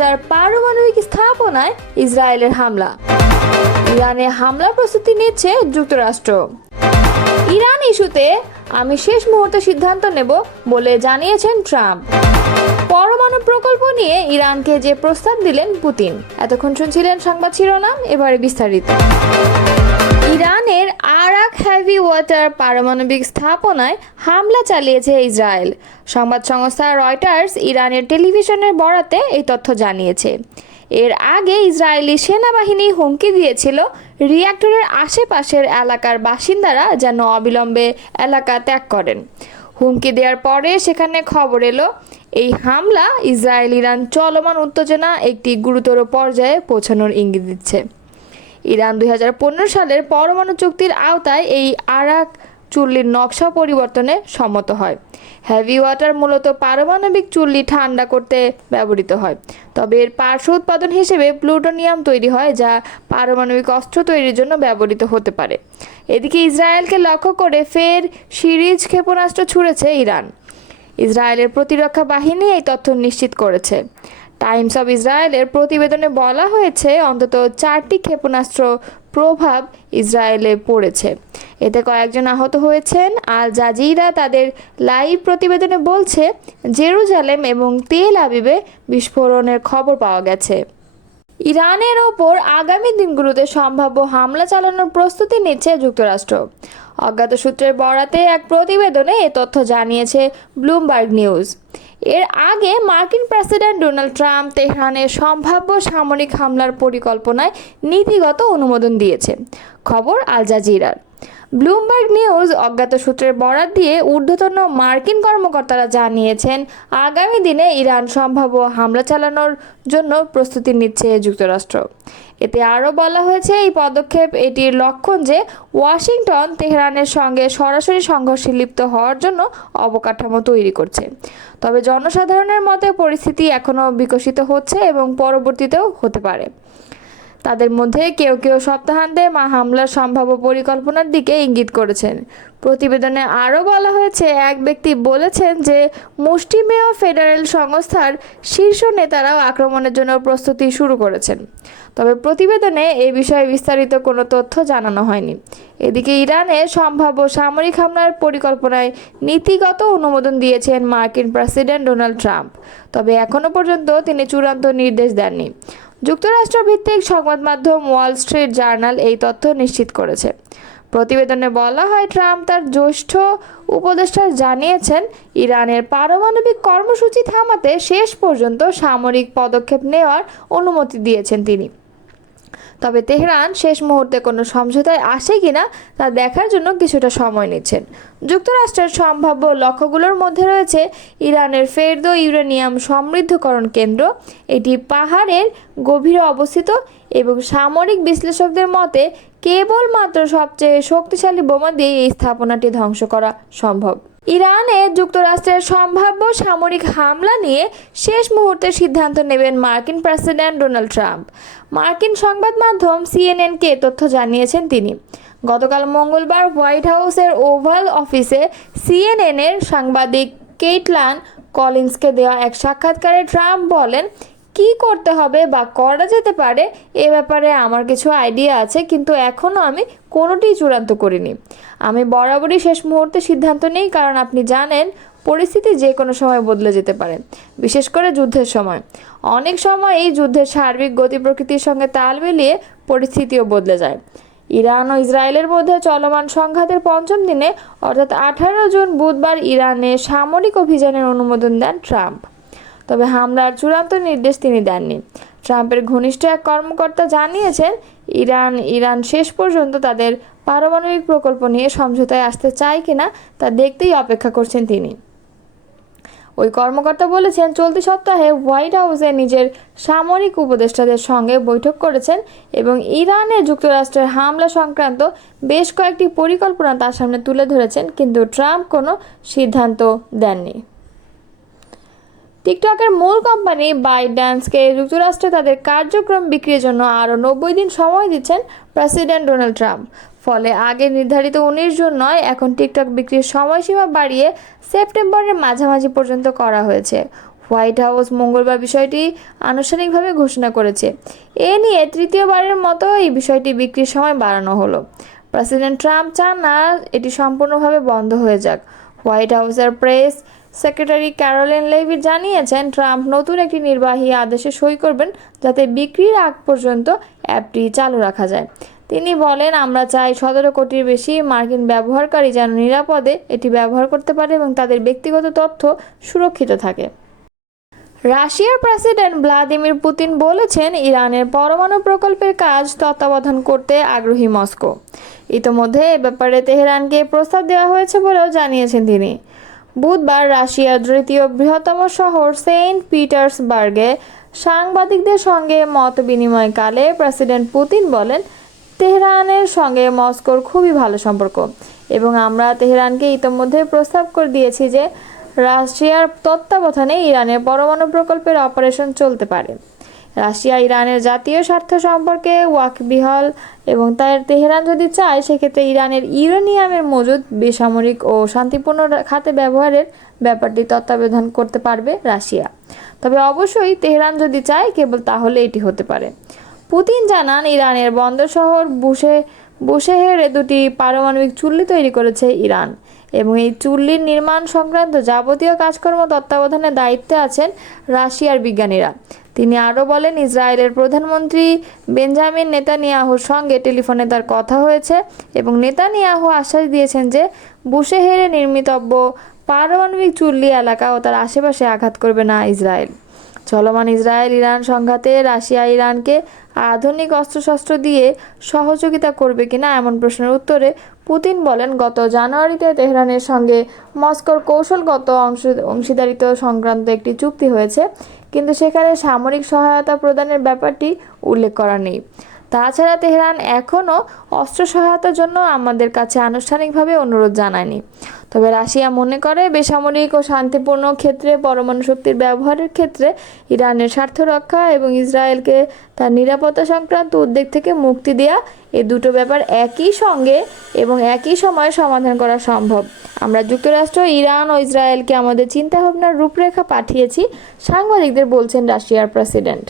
Water পারমাণবিক স্থাপনায় ইসরায়েলের হামলা। ইরানে হামলার প্রস্তুতি নিচ্ছে যুক্তরাষ্ট্র। ইরান ইস্যুতে আমি শেষ মুহূর্তে সিদ্ধান্ত নেব বলে জানিয়েছেন ট্রাম্প। পরমাণু প্রকল্প নিয়ে ইরানকে যে প্রস্তাব দিলেন পুতিন। এতক্ষণ শুনছিলেন সংবাদ শিরোনাম, এবারে বিস্তারিত। ইরানের আরাক হেভি ওয়াটার পারমাণবিক স্থাপনায় হামলা চালিয়েছে ইসরায়েল। সংবাদ সংস্থা রয়টার্স ইরানের টেলিভিশনের বরাতে এই তথ্য জানিয়েছে। এর আগে ইসরায়েলি সেনাবাহিনী হুমকি দিয়েছিল রিঅ্যাক্টরের আশেপাশের এলাকার বাসিন্দারা যেন অবিলম্বে এলাকা ত্যাগ করেন। হুমকি দেওয়ার পরে সেখানে খবর এলো এই হামলা ইসরায়েল ইরান চলমান উত্তেজনা একটি গুরুতর পর্যায়ে পৌঁছানোর ইঙ্গিত দিচ্ছে। ইরান 2015 সালের পরমাণু চুক্তির আওতায় এই আরাক চুল্লির নকশা পরিবর্তনে সম্মত হয়। হেভি ওয়াটার মূলত পারমাণবিক চুল্লি ঠান্ডা করতে ব্যবহৃত হয়, তবে এর পার্শ্ব উৎপাদন হিসেবে প্লুটোনিয়াম তৈরি হয় যা পারমাণবিক অস্ত্র তৈরির জন্য ব্যবহৃত হতে পারে। এদিকে ইসরায়েলকে লক্ষ্য করে ফের সিরিজ ক্ষেপণাস্ত্র ছুড়েছে ইরান। ইসরায়েলের প্রতিরক্ষা বাহিনী এই তথ্য নিশ্চিত করেছে। টাইমস অব ইসরায়েলের প্রতিবেদনে বলা হয়েছে অন্তত 4টি ক্ষেপণাস্ত্র প্রভাব ইসরায়েলে পড়েছে। এতে কয়েকজন আহত হয়েছেন। আল জাজিরা তাদের লাইভ প্রতিবেদনে বলছে জেরুজালেম এবং তেল আবিবে বিস্ফোরণের খবর পাওয়া গেছে। ইরানের ওপর আগামী দিনগুলোতে সম্ভাব্য হামলা চালানোর প্রস্তুতি নিচ্ছে যুক্তরাষ্ট্র। অজ্ঞাত সূত্রের বরাতে এক প্রতিবেদনে এ তথ্য জানিয়েছে ব্লুমবার্গ নিউজ। এর আগে মার্কিন প্রেসিডেন্ট ডোনাল্ড ট্রাম্প তেহরানের সম্ভাব্য সামরিক হামলার পরিকল্পনায় নীতিগত অনুমোদন দিয়েছে, খবর আল জাজিরার। ব্লুমবার্গ নিউজ অজ্ঞাত সূত্রের বরাত দিয়ে ঊর্ধ্বতন মার্কিন কর্মকর্তারা জানিয়েছেন আগামী দিনে ইরান সম্ভাব্য হামলা চালানোর জন্য প্রস্তুতি নিচ্ছে যুক্তরাষ্ট্র। এতে আরও বলা হয়েছে এই পদক্ষেপ এটির লক্ষণ যে ওয়াশিংটন তেহরানের সঙ্গে সরাসরি সংঘর্ষে লিপ্ত হওয়ার জন্য অবকাঠামো তৈরি করছে। তবে জনসাধারণের মতে পরিস্থিতি এখনও বিকশিত হচ্ছে এবং পরবর্তীতেও হতে পারে। তাদের মধ্যে কেউ কেউ সপ্তাহান্তে হামলার সম্ভাব্য পরিকল্পনার দিকে ইঙ্গিত করেছেন। প্রতিবেদনে আরও বলা হয়েছে এক ব্যক্তি বলেছেন যে মুষ্টিমেয় ফেডারেল সংস্থার শীর্ষ নেতারাও আক্রমণের জন্য প্রস্তুতি শুরু করেছেন। তবে প্রতিবেদনে এ বিষয়ে বিস্তারিত কোনো তথ্য জানানো হয়নি। এদিকে ইরানে সম্ভাব্য সামরিক হামলার পরিকল্পনায় নীতিগত অনুমোদন দিয়েছেন মার্কিন প্রেসিডেন্ট ডোনাল্ড ট্রাম্প, তবে এখনও পর্যন্ত তিনি চূড়ান্ত নির্দেশ দেননি। যুক্তরাষ্ট্র ভিত্তিক সংবাদ মাধ্যম ওয়াল স্ট্রিট জার্নাল এই তথ্য নিশ্চিত করেছে। প্রতিবেদনে বলা হয় ট্রাম্প তার জ্যেষ্ঠ উপদেষ্টা জানিয়েছেন ইরানের পারমাণবিক কর্মসূচি থামাতে শেষ পর্যন্ত সামরিক পদক্ষেপ নেওয়ার অনুমতি দিয়েছেন তিনি। তবে তেহরান শেষ মুহূর্তে কোনো সমঝোতায় আসে কিনা তা দেখার জন্য কিছুটা সময় নিচ্ছেন। যুক্তরাষ্ট্রের সম্ভাব্য লক্ষ্যগুলোর মধ্যে রয়েছে ইরানের ফেরদো ইউরেনিয়াম সমৃদ্ধকরণ কেন্দ্র। এটি পাহাড়ের গভীরে অবস্থিত এবং সামরিক বিশ্লেষকদের মতে কেবলমাত্র সবচেয়ে শক্তিশালী বোমা দিয়ে এই স্থাপনাটি ধ্বংস করা সম্ভব। ইরানে যুক্তরাষ্ট্রের সম্ভাব্য সামরিক হামলা নিয়ে শেষ মুহূর্তে সিদ্ধান্ত নেবেন মার্কিন প্রেসিডেন্ট ডোনাল্ড ট্রাম্প। মার্কিন সংবাদ মাধ্যম সিএনএনকে তথ্য জানিয়েছেন তিনি। গতকাল মঙ্গলবার হোয়াইট হাউসের ওভাল অফিসে সিএনএনের সাংবাদিক কেইটলান কলিন্সকে দেওয়া এক সাক্ষাৎকারে ট্রাম্প বলেন, কি করতে হবে বা করা যেতে পারে এ ব্যাপারে আমার কিছু আইডিয়া আছে, কিন্তু এখনও আমি কোনোটিই চূড়ান্ত করিনি। আমি বরাবরই শেষ মুহূর্তে সিদ্ধান্ত নেই, কারণ আপনি জানেন পরিস্থিতি যে কোনো সময় বদলে যেতে পারে, বিশেষ করে যুদ্ধের সময়। অনেক সময় এই যুদ্ধের সার্বিক গতি প্রকৃতির সঙ্গে তাল মিলিয়ে পরিস্থিতিও বদলে যায়। ইরান ও ইসরায়েলের মধ্যে চলমান সংঘাতের পঞ্চম দিনে অর্থাৎ 18 জুন বুধবার ইরানে সামরিক অভিযানের অনুমোদন দেন ট্রাম্প। তবে হামলার চূড়ান্ত নির্দেশ তিনি দেননি। ট্রাম্পের ঘনিষ্ঠ এক কর্মকর্তা জানিয়েছেন ইরান শেষ পর্যন্ত তাদের পারমাণবিক প্রকল্প নিয়ে সমঝোতায় আসতে চায় কিনা তা দেখতেই অপেক্ষা করছেন তিনি। ওই কর্মকর্তা বলেছেন চলতি সপ্তাহে হোয়াইট হাউসে নিজের সামরিক উপদেষ্টাদের সঙ্গে বৈঠক করেছেন এবং ইরানে যুক্তরাষ্ট্রের হামলা সংক্রান্ত বেশ কয়েকটি পরিকল্পনা তার সামনে তুলে ধরেছেন, কিন্তু ট্রাম্প কোনো সিদ্ধান্ত দেননি। টিকটকের মূল কোম্পানি বাইড্যান্সকে যুক্তরাষ্ট্রে তাদের কার্যক্রম বিক্রির জন্য আরও 90 দিন সময় দিচ্ছেন প্রেসিডেন্ট ডোনাল্ড ট্রাম্প। ফলে আগে নির্ধারিত 19 জুন নয়, এখন টিকটক বিক্রির সময়সীমা বাড়িয়ে সেপ্টেম্বরের মাঝামাঝি পর্যন্ত করা হয়েছে। হোয়াইট হাউস মঙ্গলবার বিষয়টি আনুষ্ঠানিকভাবে ঘোষণা করেছে। এ নিয়ে তৃতীয়বারের মতো এই বিষয়টি বিক্রির সময় বাড়ানো হলো। প্রেসিডেন্ট ট্রাম্প চান না এটি সম্পূর্ণভাবে বন্ধ হয়ে যাক। হোয়াইট হাউসের প্রেস সেক্রেটারি ক্যারোলিন লেভিট জানিয়েছেন, ট্রাম্প নতুন একটি নির্বাহী আদেশে সই করবেন যাতে বিক্রির আগ পর্যন্ত অ্যাপটি চালু রাখা যায়। তিনি বলেন, আমরা চাই 17 কোটির বেশি মার্কিন ব্যবহারকারী যেন নিরাপদে এটি ব্যবহার করতে পারে এবং তাদের ব্যক্তিগত তথ্য সুরক্ষিত থাকে। রাশিয়ার প্রেসিডেন্ট ভ্লাদিমির পুতিন বলেছেন, ইরানের পরমাণু প্রকল্পের কাজ তত্ত্বাবধান করতে আগ্রহী মস্কো। ইতোমধ্যে এ ব্যাপারে তেহরানকে প্রস্তাব দেওয়া হয়েছে বলেও জানিয়েছেন তিনি। বুধবার রাশিয়ার দ্বিতীয় বৃহত্তম শহর সেন্ট পিটার্সবার্গে সাংবাদিকদের সঙ্গে মত বিনিময়কালে প্রেসিডেন্ট পুতিন বলেন, তেহরানের সঙ্গে মস্কোর খুবই ভালো সম্পর্ক এবং আমরা তেহরানকে ইতোমধ্যে প্রস্তাব করে দিয়েছি যে রাশিয়ার তত্ত্বাবধানে ইরানের পরমাণু প্রকল্পের অপারেশন চলতে পারে। রাশিয়া ইরানের জাতীয় স্বার্থ সম্পর্কে ওয়াকিবহাল এবং তার তেহরান যদি চায় সেক্ষেত্রে ইরানের ইউরেনিয়ামের মজুদ বেসামরিক ও শান্তিপূর্ণ খাতে ব্যবহারের ব্যাপারটি তত্ত্বাবধান করতে পারবে রাশিয়া। তবে অবশ্যই তেহরান যদি চায় কেবল তাহলে এটি হতে পারে। পুতিন জানান, ইরানের বন্দর শহর বুশেহেরে দুটি পারমাণবিক চুল্লি তৈরি করেছে ইরান এবং এই চুল্লির নির্মাণ সংক্রান্ত যাবতীয় কাজকর্ম তত্ত্বাবধানের দায়িত্বে আছেন রাশিয়ার বিজ্ঞানীরা। তিনি আরও বলেন, ইসরায়েলের প্রধানমন্ত্রী বেঞ্জামিন নেতানিয়াহুর সঙ্গে টেলিফোনে তার কথা হয়েছে এবং নেতানিয়াহু আশ্বাস দিয়েছেন যে বুশেহেরে নির্মিতব্য পারমাণবিক চুল্লি এলাকা ও তার আশেপাশে আঘাত করবে না ইসরায়েল। চলমান ইসরায়েল ইরান সংঘাতে রাশিয়া ইরানকে আধুনিক অস্ত্রশস্ত্র দিয়ে সহযোগিতা করবে কিনা এমন প্রশ্নের উত্তরে পুতিন বলেন, গত জানুয়ারিতে তেহরানের সঙ্গে মস্কোর কৌশলগত অংশীদারিত্ব সংক্রান্ত একটি চুক্তি হয়েছে, কিন্তু সেখানে সামরিক সহায়তা প্রদানের ব্যাপারটি উল্লেখ করা নেই। তাছাড়া তেহরান এখনও অস্ত্র সহায়তার জন্য আমাদের কাছে আনুষ্ঠানিকভাবে অনুরোধ জানায়নি। তবে রাশিয়া মনে করে বেসামরিক ও শান্তিপূর্ণ ক্ষেত্রে পরমাণু শক্তির ব্যবহারের ক্ষেত্রে ইরানের স্বার্থ রক্ষা এবং ইসরায়েলকে তার নিরাপত্তা সংক্রান্ত উদ্বেগ থেকে মুক্তি দেওয়া, এই দুটো ব্যাপার একই সঙ্গে এবং একই সময়ে সমাধান করা সম্ভব। আমরা যুক্তরাষ্ট্র, ইরান ও ইসরায়েলকে আমাদের চিন্তাভাবনার রূপরেখা পাঠিয়েছি, সাংবাদিকদের বলছেন রাশিয়ার প্রেসিডেন্ট।